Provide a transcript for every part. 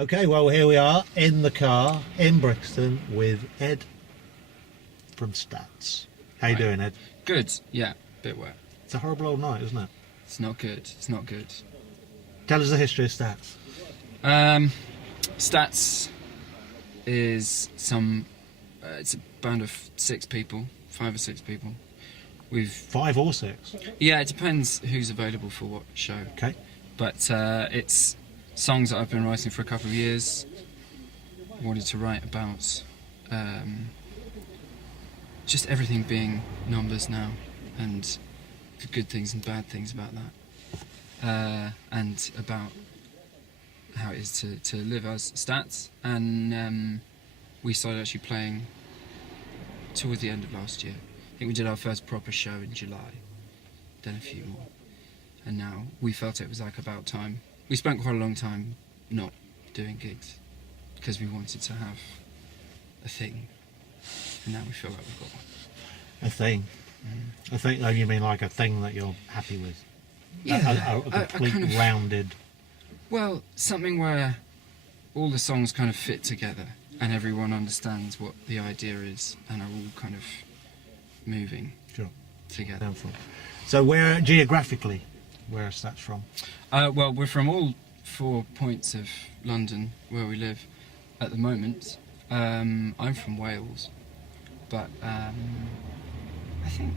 Okay, well, here we are in the car in Brixton with Ed from Stats. How you doing, Ed? Good, yeah, bit wet. It's a horrible old night, isn't it? It's not good, it's not good. Tell us the history of Stats. Stats is it's a band of 5 or 6 people. We've 5 or 6? Yeah, it depends who's available for what show. Okay. But it's songs that I've been writing for a couple of years. Wanted to write about just everything being numbers now, and the good things and bad things about that, and about how it is to live as Stats. And we started actually playing towards the end of last year. I think we did our first proper show in July, then a few more, and now we felt it was like about time. We spent quite a long time not doing gigs because we wanted to have a thing, and now we feel like we've got one. A thing? A thing? Oh, you mean like a thing that you're happy with? Yeah, a complete kind of rounded... Well, something where all the songs kind of fit together and everyone understands what the idea is and are all kind of moving together. So where, geographically, where is Stats from? Well, we're from all 4 points of London where we live at the moment. I'm from Wales, but I think,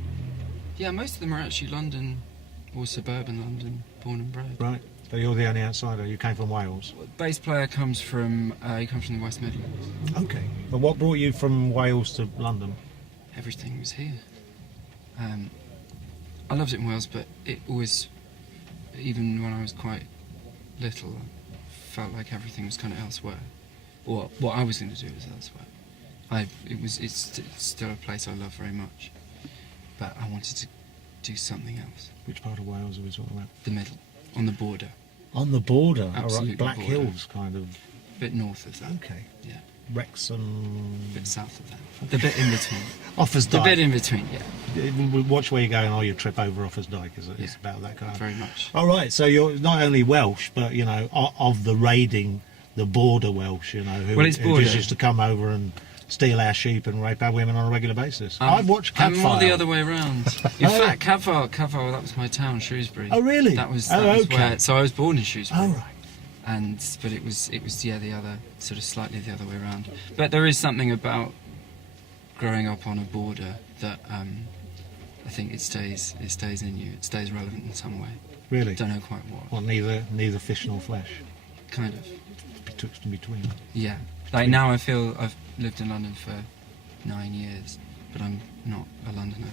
yeah, most of them are actually London or suburban London, born and bred. Right. So you're the only outsider. You came from Wales. Bass player comes from the West Midlands. Okay. But what brought you from Wales to London? Everything was here. I loved it in Wales, but it always, even when I was quite little, I felt like everything was kind of elsewhere. Or what I was going to do was elsewhere. It's still a place I love very much, but I wanted to do something else. Which part of Wales are we talking about? The middle, on the border. On the border? Absolutely. Black border. Hills, kind of. A bit north of that. Okay. Yeah. Wrexham... A bit south of that. The bit in between. Offers The Dyke. bit in between, yeah. Watch where you're going, or you trip over Offers Dyke. It's about that kind of... Very much. All right, so you're not only Welsh, but, you know, of the raiding, the border Welsh, you know, who just used to come over and steal our sheep and rape our women on a regular basis. I've watched Cabfile. I'm more the other way around. In fact, Cabfile, that was my town, Shrewsbury. Oh, really? That was okay. where. So I was born in Shrewsbury. Oh, right. But it was yeah, the other, sort of slightly the other way around. But there is something about growing up on a border that I think it stays in you. It stays relevant in some way. Really? Don't know quite what. Well, neither fish nor flesh. Kind of. Betwixt and between. Yeah. Like now I feel I've lived in London for 9 years, but I'm not a Londoner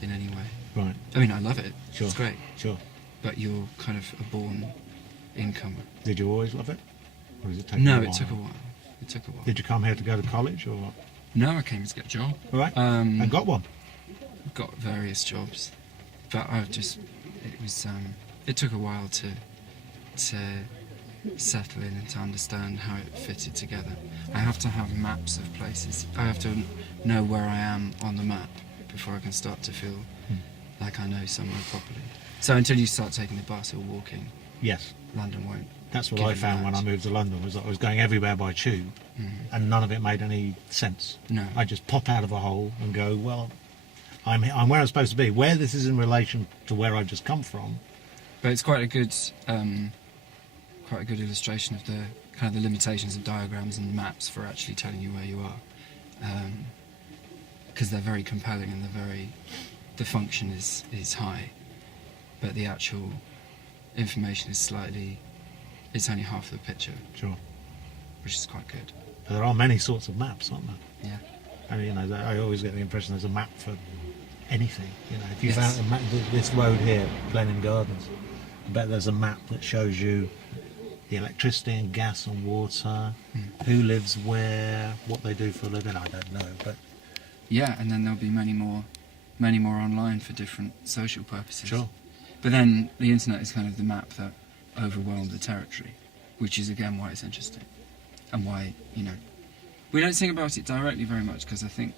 in any way. Right. I mean, I love it. Sure. It's great. Sure. But you're kind of a born incomer. Did you always love it? Or did it take No, a while? it took a while. It took a while. Did you come here to go to college or what? No, I came to get a job. All right. And got one? Got various jobs, but it took a while to settle in and to understand how it fitted together. I have to have maps of places. I have to know where I am on the map before I can start to feel like I know somewhere properly. So until you start taking the bus or walking, yes, London won't. That's what I found when I moved to London, was that I was going everywhere by tube, and none of it made any sense. No. I just pop out of a hole and go, well, I'm where I'm supposed to be. Where this is in relation to where I've just come from. But it's quite a good illustration of the kind of the limitations of diagrams and maps for actually telling you where you are, because they're very compelling and the function is high, but the actual information is it's only half the picture. Sure. Which is quite good. But there are many sorts of maps, aren't there? Yeah. And you know, I always get the impression there's a map for anything. You know, if you Yes. found a map, this road here, Blenheim Gardens, I bet there's a map that shows you the electricity and gas and water, who lives where, what they do for a living. I don't know, but yeah, and then there'll be many more online for different social purposes. Sure. But then the internet is kind of the map that overwhelmed the territory, which is again why it's interesting, and why, you know, we don't think about it directly very much, because I think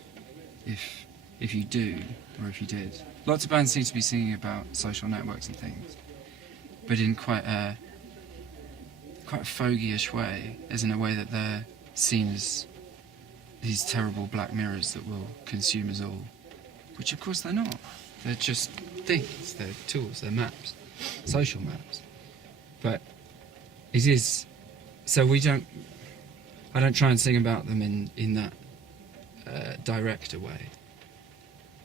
if you do, or if you did, lots of bands seem to be singing about social networks and things, but in quite quite a fogyish way, as in a way that they're seen as these terrible black mirrors that will consume us all, which of course they're not. They're just things, they're tools, they're maps, social maps. But it is, so I don't try and sing about them in that direct a way.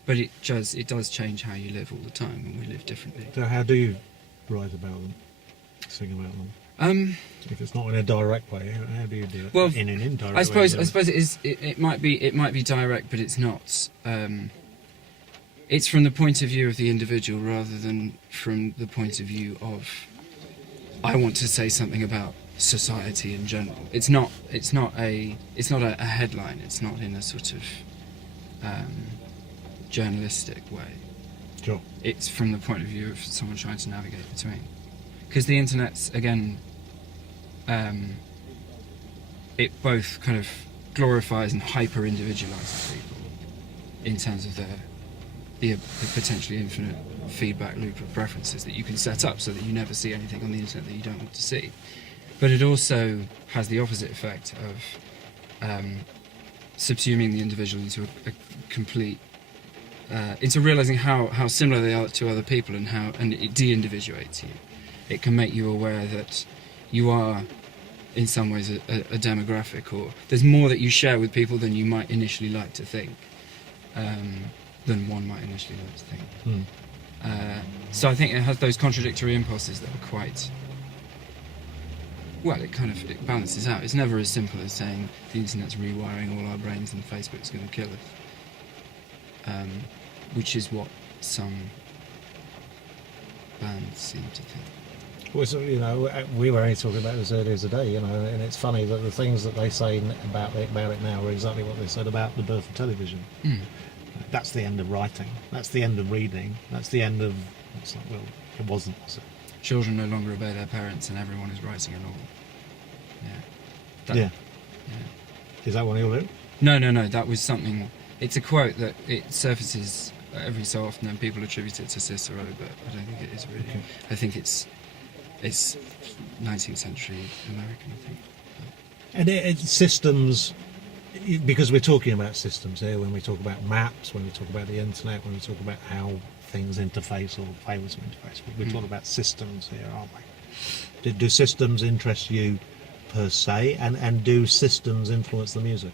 But it does change how you live all the time, and we live differently. So how do you write about them, sing about them? If it's not in a direct way, how do you do it? Well, in an indirect I suppose way. I suppose it is. It might be direct, but it's not. It's from the point of view of the individual rather than from the point of view of I want to say something about society in general. It's not a headline. It's not in a sort of journalistic way. Sure. It's from the point of view of someone trying to navigate between. Because the internet's, again, it both kind of glorifies and hyper-individualises people in terms of the potentially infinite feedback loop of preferences that you can set up so that you never see anything on the internet that you don't want to see. But it also has the opposite effect of subsuming the individual into a complete into realizing how similar they are to other people and it de-individuates you. It can make you aware that you are in some ways a demographic, or there's more that you share with people than you might initially like to think, than one might initially like to think. So I think it has those contradictory impulses that are quite well, it balances out. It's never as simple as saying the internet's rewiring all our brains and Facebook's going to kill us, which is what some bands seem to think. Well, so, we were only talking about this earlier today, and it's funny that the things that they say about it now are exactly what they said about the birth of television. That's the end of writing. That's the end of reading. That's the end of... It's like, well, it wasn't, was it? Children no longer obey their parents, and everyone is writing a novel. Yeah. Is that one you'll do? No. That was something. It's a quote that it surfaces every so often, and people attribute it to Cicero, but I don't think it is really. Okay. I think it's 19th century American, I think. And it's systems, because we're talking about systems here. When we talk about maps, when we talk about the internet, when we talk about how things interface or fail to interface, we're talking about systems here, aren't we? Do systems interest you per se, and do systems influence the music?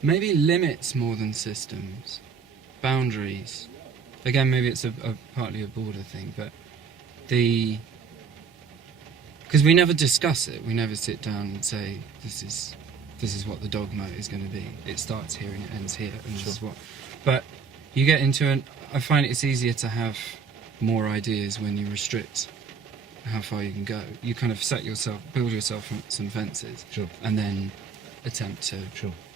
Maybe limits more than systems, boundaries. Again, maybe it's partly a border thing, but because we never discuss it, we never sit down and say this is what the dogma is going to be. It starts here and it ends here, and this is what. But you get into I find it's easier to have more ideas when you restrict how far you can go. You kind of build yourself some fences, and then attempt to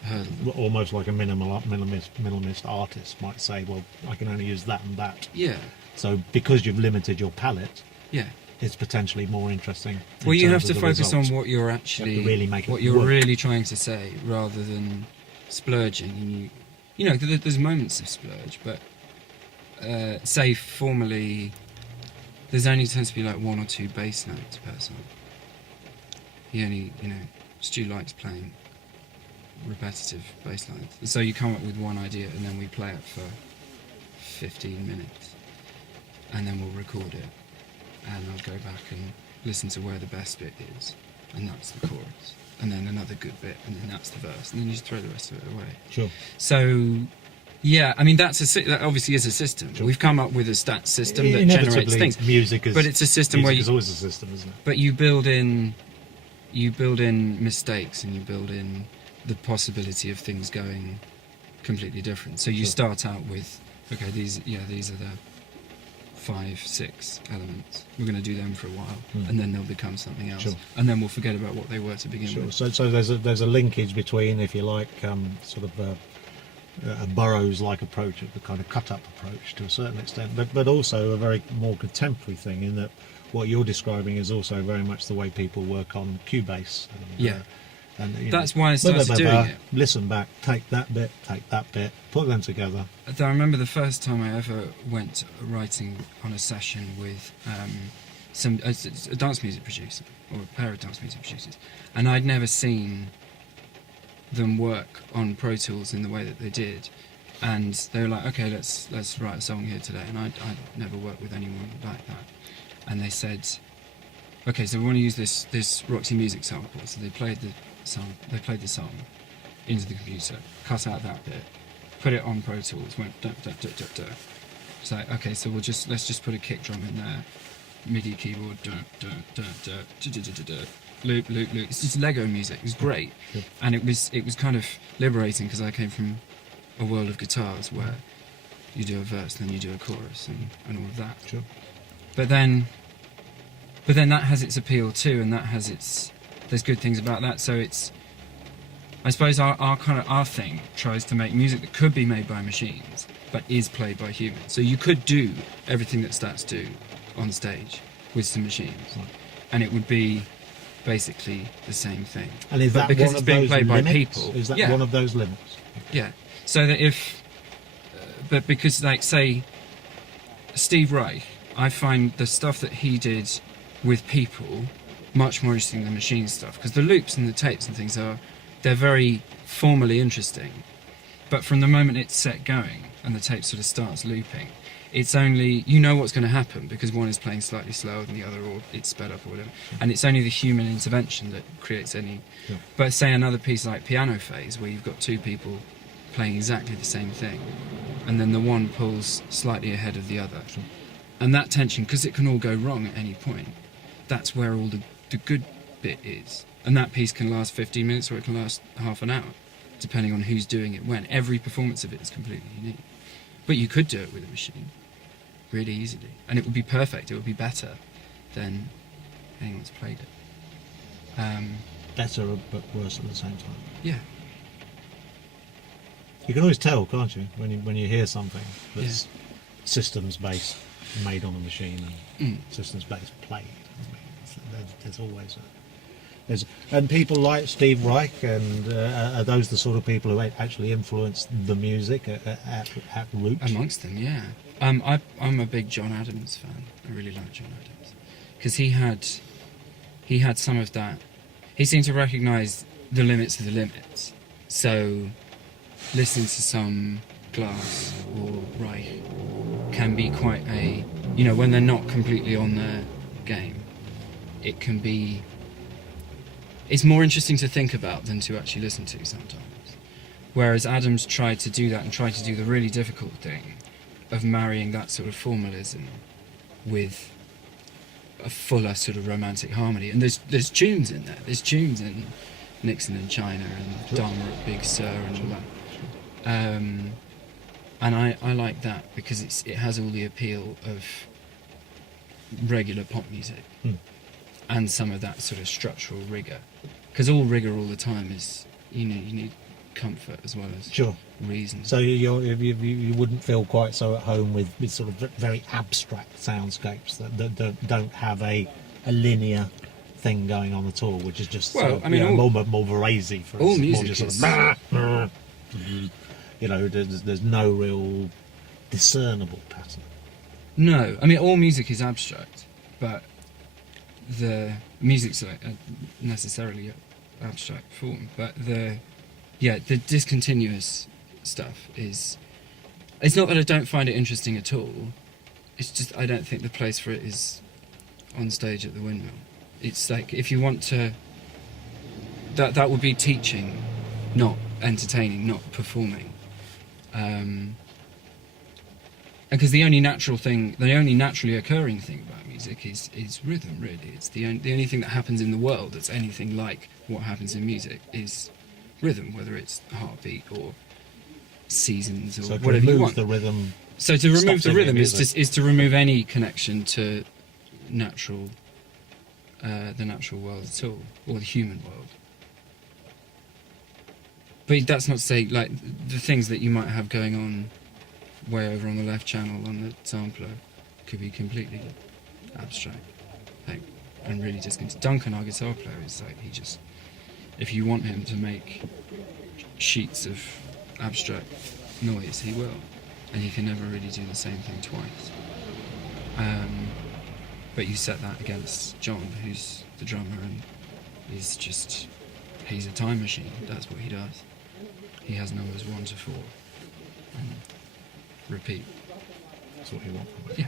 hurdle them. Almost like a minimalist artist might say, well, I can only use that and that. Yeah. So because you've limited your palette, yeah, it's potentially more interesting. Well, you have to focus on what you're actually, really trying to say, rather than splurging. And there's moments of splurge, but say formally, there's only tends to be like one or two bass notes per song. Stu likes playing repetitive bass lines, so you come up with one idea and then we play it for 15 minutes, and then we'll record it, and I'll go back and listen to where the best bit is, and that's the chorus, and then another good bit, and then that's the verse, and then you just throw the rest of it away. Sure. So, yeah, I mean that obviously is a system. Sure. We've come up with a stats system that generates things. Music is, but it's a system where is always a system, isn't it? But you build in mistakes, and you build in the possibility of things going completely different. So you start out with, okay, these are the 5-6 elements. We're going to do them for a while, and then they'll become something else, and then we'll forget about what they were to begin with. So there's a linkage between, if you like, sort of a Burroughs-like approach, the kind of cut-up approach to a certain extent, but also a very more contemporary thing in that what you're describing is also very much the way people work on Cubase. And that's why I started doing it. Listen back, take that bit, put them together. I remember the first time I ever went writing on a session with a dance music producer, or a pair of dance music producers, and I'd never seen them work on Pro Tools in the way that they did. And they were like, okay, let's write a song here today. And I'd never worked with anyone like that. And they said, okay, so we want to use this Roxy Music sample. So they played the song into the computer, cut out that bit, put it on Pro Tools, went da da da da da. It's like, okay, so let's just put a kick drum in there, MIDI keyboard, da da da da da da da da. Loop. It's just Lego music. It was great, and it was kind of liberating because I came from a world of guitars where you do a verse, then you do a chorus, and all of that. Sure. But then that has its appeal too, and there's good things about that. So I suppose our thing tries to make music that could be made by machines, but is played by humans. So you could do everything that Stats do on stage with some machines, and it would be basically the same thing. And is that because one it's of being those played limits? by people? Is that Yeah. one of those limits? Yeah. So that but because, like, say, Steve Reich, I find the stuff that he did with people much more interesting than machine stuff, because the loops and the tapes and things they're very formally interesting, but from the moment it's set going and the tape sort of starts looping, it's only, you know what's going to happen because one is playing slightly slower than the other, or it's sped up or whatever, and it's only the human intervention that creates any. Yeah. But say another piece like Piano Phase, where you've got two people playing exactly the same thing, and then the one pulls slightly ahead of the other, Sure. and that tension, because it can all go wrong at any point, that's where all the good bit is. And that piece can last 15 minutes or it can last half an hour, depending on who's doing it when. Every performance of it is completely unique. But you could do it with a machine really easily, and it would be perfect. It would be better than anyone's played it. Better but worse at the same time. Yeah. You can always tell, can't you, when you hear something that's systems based, made on a machine, and systems based played. I mean, there's always and people like Steve Reich, and are those the sort of people who actually influenced the music at root? Amongst them, yeah. I'm a big John Adams fan. I really like John Adams because he had some of that. He seemed to recognise the limits of the limits. So listening to some Glass or Reich can be quite a, when they're not completely on their game, it can be. It's more interesting to think about than to actually listen to sometimes. Whereas Adams tried to do that and tried to do the really difficult thing of marrying that sort of formalism with a fuller sort of romantic harmony. And there's tunes in there. There's tunes in Nixon and China and Dharma at Big Sur and all that. And I like that because it has all the appeal of regular pop music. And some of that sort of structural rigour, because all rigour all the time is, you need comfort as well as reason. So you wouldn't feel quite so at home with sort of very abstract soundscapes that don't have a linear thing going on at all, which is just more Varese for all us, music more just is sort of, there's no real discernible pattern. No, I mean all music is abstract, but the music's like necessarily abstract form, but the discontinuous stuff is. It's not that I don't find it interesting at all. It's just I don't think the place for it is on stage at the Windmill. It's like if you want to. That would be teaching, not entertaining, not performing. Because the only naturally occurring thing about music is rhythm, really. It's the only thing that happens in the world that's anything like what happens in music is rhythm, whether it's heartbeat or seasons or whatever you want. The rhythm. So to remove the rhythm is to remove any connection to the natural world at all, or the human world. But that's not to say, like, the things that you might have going on way over on the left channel on the sampler could be completely abstract, like, and really discontinuous. Duncan, our guitar player, is like, if you want him to make sheets of abstract noise, he will, and he can never really do the same thing twice. But you set that against John, who's the drummer, and he's a time machine. That's what he does. He has numbers 1 to 4 and repeat. That's what you want from it. Yeah.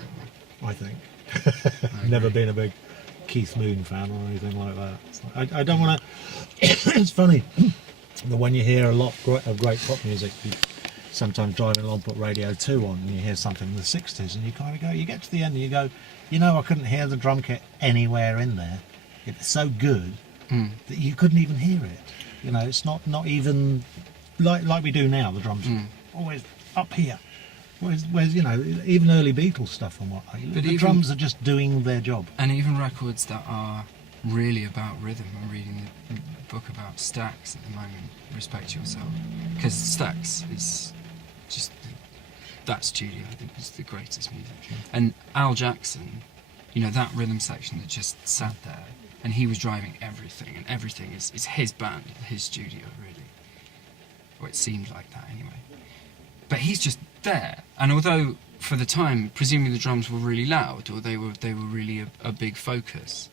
I think. I Never agree. been a big Keith Moon fan or anything like that. I don't want to. It's funny that when you hear a lot of great pop music, you sometimes driving along, put Radio 2 on, and you hear something in the 60s, and you kind of go, you get to the end and you go, I couldn't hear the drum kit anywhere in there. It's so good that you couldn't even hear it. It's not even like we do now. The drums always up here. Whereas even early Beatles stuff and whatnot. The drums are just doing their job. And even records that are really about rhythm. I'm reading a book about Stax at the moment, Respect Yourself. Because Stax is just, that studio I think is the greatest music. And Al Jackson, that rhythm section that just sat there, and he was driving everything, and everything is his band, his studio really. Or it seemed like that anyway. But he's just there, and although for the time presumably the drums were really loud, or they were really a big focus,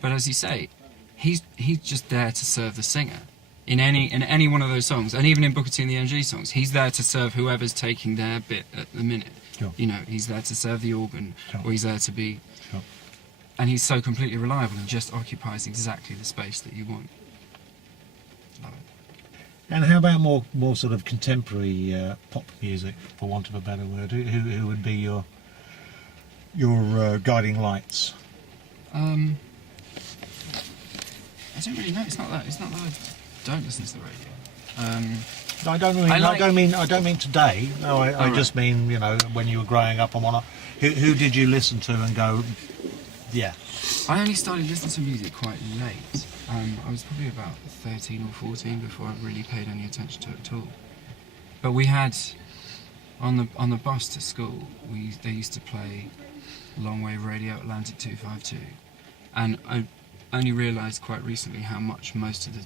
but as you say, he's just there to serve the singer in any one of those songs, and even in Booker T and the MG songs, he's there to serve whoever's taking their bit at the minute. Sure. He's there to serve the organ, Sure. or he's there to be, Sure. and he's so completely reliable and just occupies exactly the space that you want. Love it. And how about more sort of contemporary pop music, for want of a better word? Who would be your guiding lights? I don't really know. It's not that I don't listen to the radio. I don't mean today. No, I right. just mean when you were growing up and whatnot. Who did you listen to and go, yeah? I only started listening to music quite late. I was probably about 13 or 14 before I really paid any attention to it at all. But we had on the bus to school, they used to play long wave radio, Atlantic 252, and I only realised quite recently how much most of the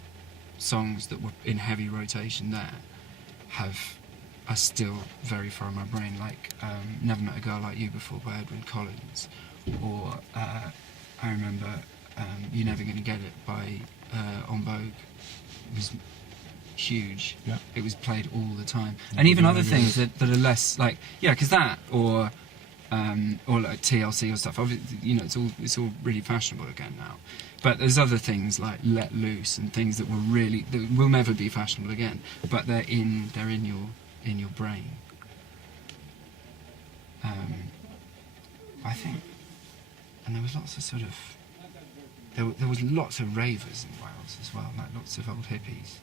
songs that were in heavy rotation there are still very far in my brain, like Never Met a Girl Like You Before by Edwyn Collins, or I remember You're Never Gonna Get It by En Vogue. It was huge. Yeah. It was played all the time, and even other things that are less like, because that or like TLC or stuff. Obviously, it's all really fashionable again now. But there's other things like Let Loose and things that will never be fashionable again. But they're in your brain. I think, and there was lots of sort of. There was lots of ravers in Wales as well, like lots of old hippies.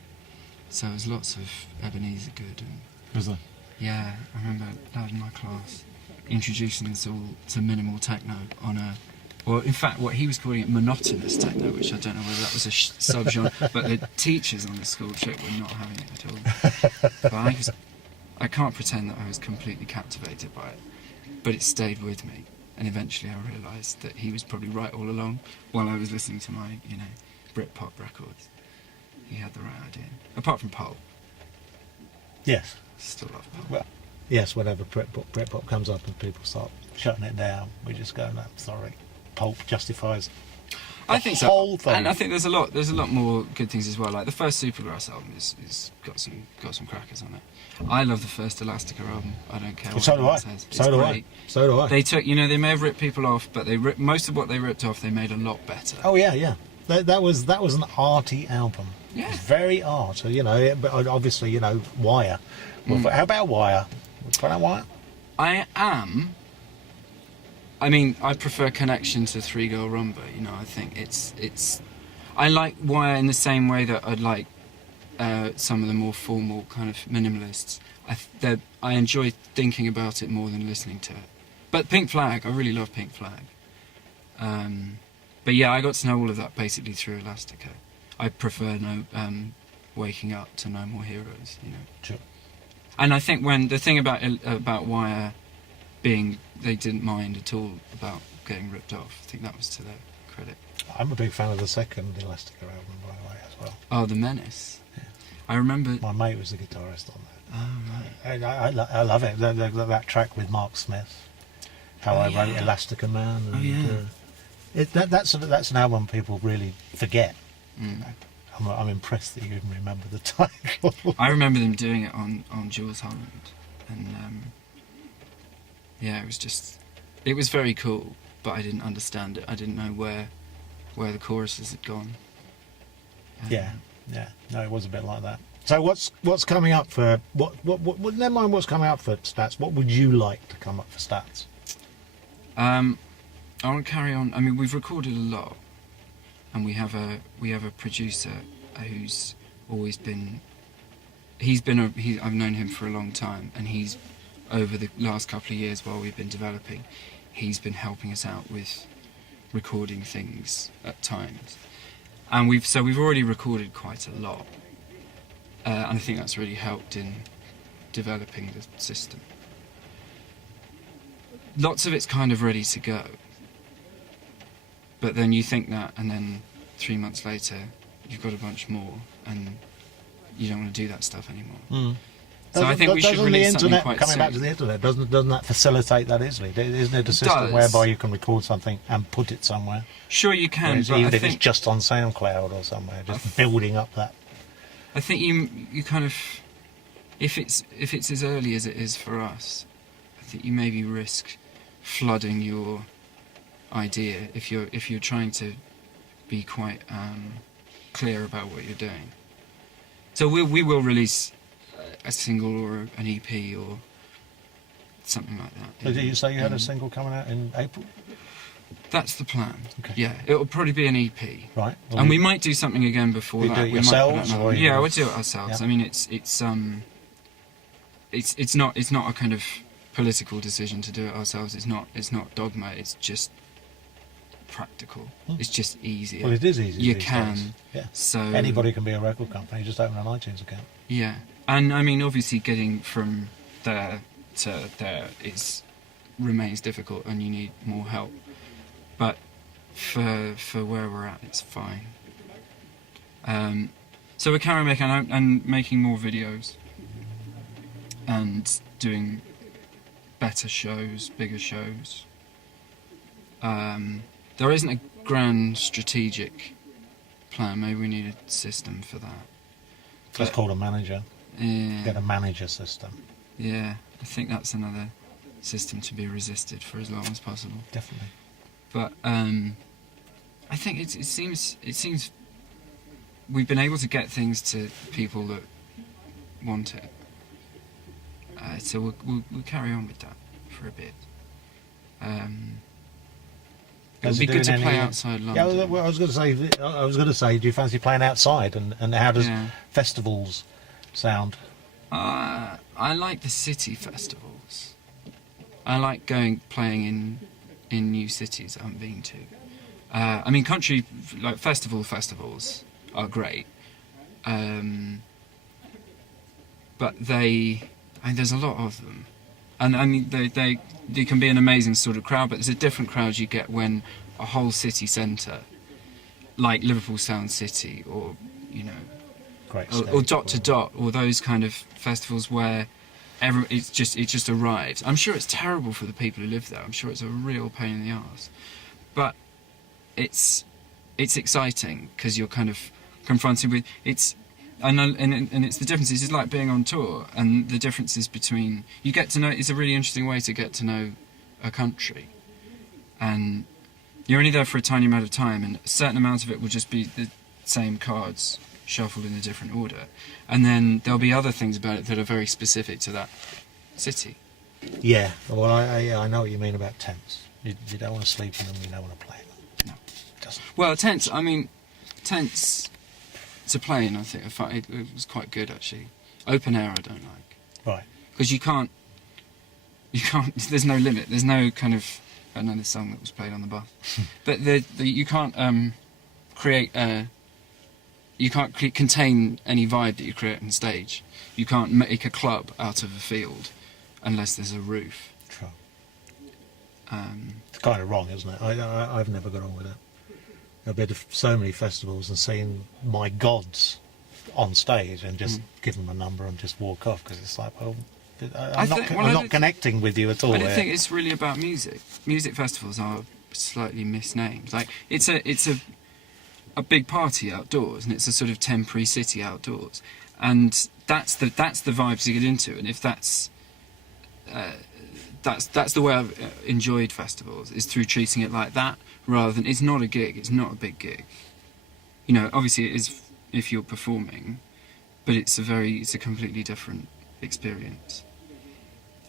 So there was lots of Ebenezer Goode and. Was there? Yeah, I remember that in my class introducing us all to minimal techno or in fact what he was calling it monotonous techno, which I don't know whether that was a subgenre, but the teachers on the school trip were not having it at all. But I can't pretend that I was completely captivated by it, but it stayed with me, and eventually I realised that he was probably right all along while I was listening to my, Britpop records. He had the right idea. Apart from Pulp. Yes. Still love Pulp. Well, yes. Whenever Britpop comes up and people start shutting it down, we just go, no, sorry. Pulp justifies. I think so, whole thing. and I think there's a lot more good things as well. Like the first Supergrass album is got some crackers on it. I love the first Elastica album. I don't care what So do anyone I. says. It's So do I. great. So do I. They took, they may have ripped people off, but most of what they ripped off, they made a lot better. Oh yeah. That was an arty album. Yeah. It was very art. But obviously, Wire. Well, how about Wire? What about Wire? I prefer Connection to Three Girl Rumba. I think it's. I like Wire in the same way that I'd like some of the more formal kind of minimalists. I enjoy thinking about it more than listening to it. But Pink Flag, I really love Pink Flag. But yeah, I got to know all of that basically through Elastica. I prefer Waking Up to No More Heroes. Sure. And I think when the thing about Wire being they didn't mind at all about getting ripped off, I think that was to their credit. I'm a big fan of the second Elastica album, by the way, as well. Oh, The Menace. Yeah. I remember. My mate was the guitarist on that. Oh right. I love it. That track with Mark Smith. How I wrote Elastica Man. And, That's an album people really forget. Mm. I'm impressed that you even remember the title. I remember them doing it on Jules Holland, and yeah, it was very cool, but I didn't understand it. I didn't know where the choruses had gone. Yeah, no, it was a bit like that. So what's coming up for what? Never mind what's coming up for Stats. What would you like to come up for Stats? I want to carry on. I mean, we've recorded a lot, and we have a producer who's always been. I've known him for a long time, and he's over the last couple of years while we've been developing, he's been helping us out with recording things at times, and we've already recorded quite a lot, and I think that's really helped in developing the system. Lots of it's kind of ready to go, but then you think that, and then 3 months later you've got a bunch more, and you don't want to do that stuff anymore. So I think we should release something quite soon. Coming back to the internet, doesn't that facilitate that easily? Isn't it a system whereby you can record something and put it somewhere? Sure, you can, but even if it's just on SoundCloud or somewhere, just building up that. I think you kind of, if it's as early as it is for us, I think you maybe risk flooding your idea if you're trying to be quite clear about what you're doing. So we will release a single or an EP or something like that. So did you say you had a single coming out in April? That's the plan. Okay. Yeah, it'll probably be an EP. Right. Well, and we might do something again before that. Do it yourselves, or yeah, we'll do it ourselves. Yeah. I mean, it's not a kind of political decision to do it ourselves. It's not dogma. It's just practical. It's just easier. Well, it is easy. You these can. days. Yeah. So anybody can be a record company. Just open an iTunes account. Yeah, and I mean, obviously, getting from there to there remains difficult, and you need more help. But for where we're at, it's fine. So we're carrying making and making more videos, and doing better shows, bigger shows. There isn't a grand strategic plan. Maybe we need a system for that. It's called a manager. Yeah. Get a manager system. Yeah, I think that's another system to be resisted for as long as possible. Definitely. But I think it seems we've been able to get things to people that want it. So we'll carry on with that for a bit. It would be good to play outside London. Yeah, well, I was going to say, do you fancy playing outside? And how does festivals sound? I like the city festivals. I like playing in new cities I haven't been to. I mean, country like festivals are great, but there's a lot of them, and I mean they can be an amazing sort of crowd, but there's a different crowd you get when a whole city centre, like Liverpool Sound City, or or Dot to Dot, or those kind of festivals where it just arrives. I'm sure it's terrible for the people who live there. I'm sure it's a real pain in the arse, but it's exciting because you're kind of confronted with it's. And it's the differences. It's like being on tour, and the differences between you get to know. It's a really interesting way to get to know a country, and you're only there for a tiny amount of time, and a certain amount of it will just be the same cards shuffled in a different order, and then there'll be other things about it that are very specific to that city. Yeah, well, I know what you mean about tents. You don't want to sleep in them. You don't want to play in them. No, it doesn't. Well, tents. I mean, tents. To play in, I think it was quite good actually. Open air, I don't like. Right. Because you can't. There's no limit. There's no kind of. I know this song that was played on the bus, but you can't create. You can't contain any vibe that you create on stage. You can't make a club out of a field, unless there's a roof. True. It's kind of wrong, isn't it? I've never got on with it. I've been to so many festivals and seen my gods on stage and just give them a number and just walk off because it's like, well, I'm not connecting with you at all. I don't think it's really about music. Music festivals are slightly misnamed. Like it's a big party outdoors, and it's a sort of temporary city outdoors, and that's the vibes you get into. And if that's the way I've enjoyed festivals, is through treating it like that, rather than, it's not a gig, it's not a big gig. You know, obviously it is if you're performing, but it's a completely different experience.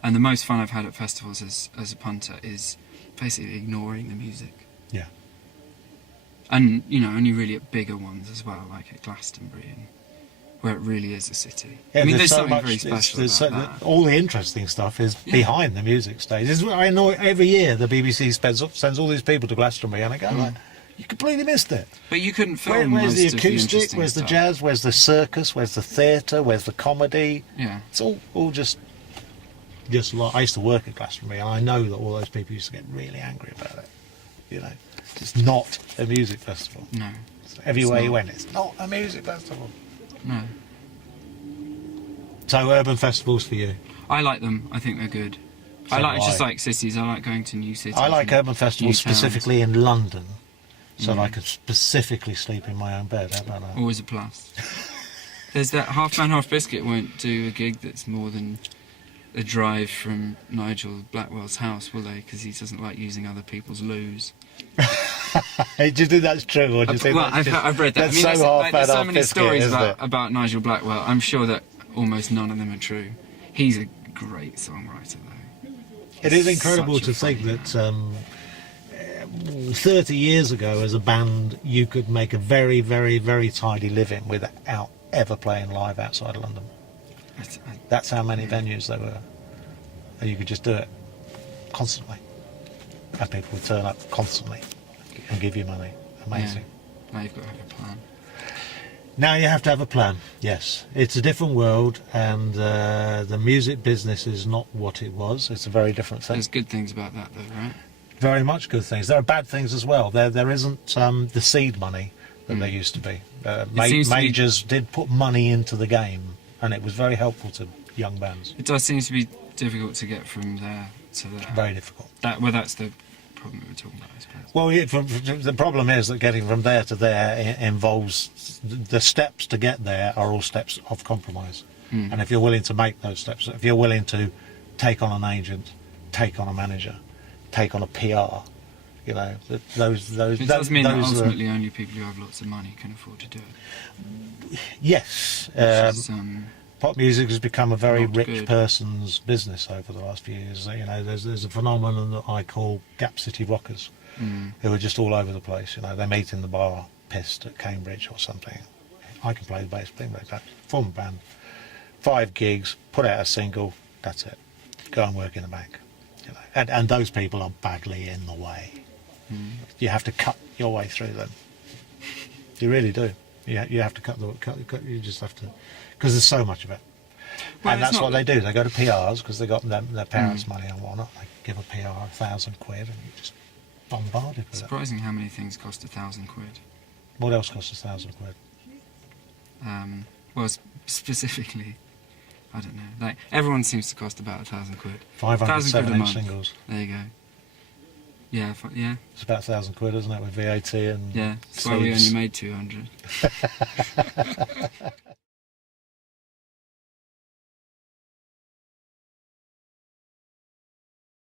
And the most fun I've had at festivals as a punter is basically ignoring the music. Yeah. And, you know, only really at bigger ones as well, like at Glastonbury, and where it really is a city. Yeah, I mean, there's so something much, very special about that. all the interesting stuff is behind the music stage. I know every year the BBC sends all these people to Glastonbury, and I go, like, you completely missed it. But you couldn't film Where's the most of acoustic? interesting Where's the stuff. jazz? Where's the circus? Where's the theatre? Where's the comedy? Yeah. It's all just like, I used to work at Glastonbury, and I know that all those people used to get really angry about it. You know, it's not a music festival. No. So everywhere It's you not. went, it's not a music festival. No. So urban festivals for you? I like them. I think they're good. So I do just I. like cities. I like going to new cities. I like and urban festivals new towns. specifically in London, so that I could specifically sleep in my own bed. How about that? Always a plus. There's that Half Man Half Biscuit won't do a gig that's more than a drive from Nigel Blackwell's house, will they? Because he doesn't like using other people's loos. Do you think that's true, or do you think Well, that's I've read that. That's I mean, so there's so half many biscuit, stories isn't it? about Nigel Blackwell. I'm sure that almost none of them are true. He's a great songwriter, though. It is He's incredible such a to think funny that 30 years ago, as a band, you could make a very, very, very tidy living without ever playing live outside of London. That's how many venues there were. And you could just do it constantly. And people would turn up constantly and give you money. Amazing. Yeah. Now you've got to have a plan. Now you have to have a plan, yes. It's a different world, and the music business is not what it was. It's a very different thing. There's good things about that, though, right? Very much good things. There are bad things as well. There isn't the seed money that there used to be. seems to be- Majors did put money into the game, and it was very helpful to young bands. It does seem to be difficult to get from there to there. Very difficult. That's the problem we're talking about, I suppose. Well, the problem is that getting from there to there involves the steps to get there are all steps of compromise. And if you're willing to make those steps, if you're willing to take on an agent, take on a manager, take on a PR, you know, those It does mean that those are- ultimately only people who have lots of money can afford to do it. yes. Which is, Pop music has become a very Not rich good. person's business over the last few years. You know, there's a phenomenon that I call Gap City rockers, who are just all over the place. You know, they meet in the bar, pissed at Cambridge or something. I can play the bass, form a band, 5 gigs, put out a single, that's it. Go and work in a bank. You know, and those people are badly in the way. You have to cut your way through them. You really do. You have to cut. You just have to, because there's so much of it. Well, And it's that's not what they do. They go to PRs because they got their parents' money and whatnot. They give a PR £1,000 and you just bombarded with it. surprising how many things cost £1,000. What else costs £1,000? Well, specifically, I don't know. Like everyone seems to cost about £1,000. 507 £1,000 a month. singles. There you go. Yeah, yeah, It's about £1,000, isn't it, with VAT and yeah. That's why we only sleeves. made 200.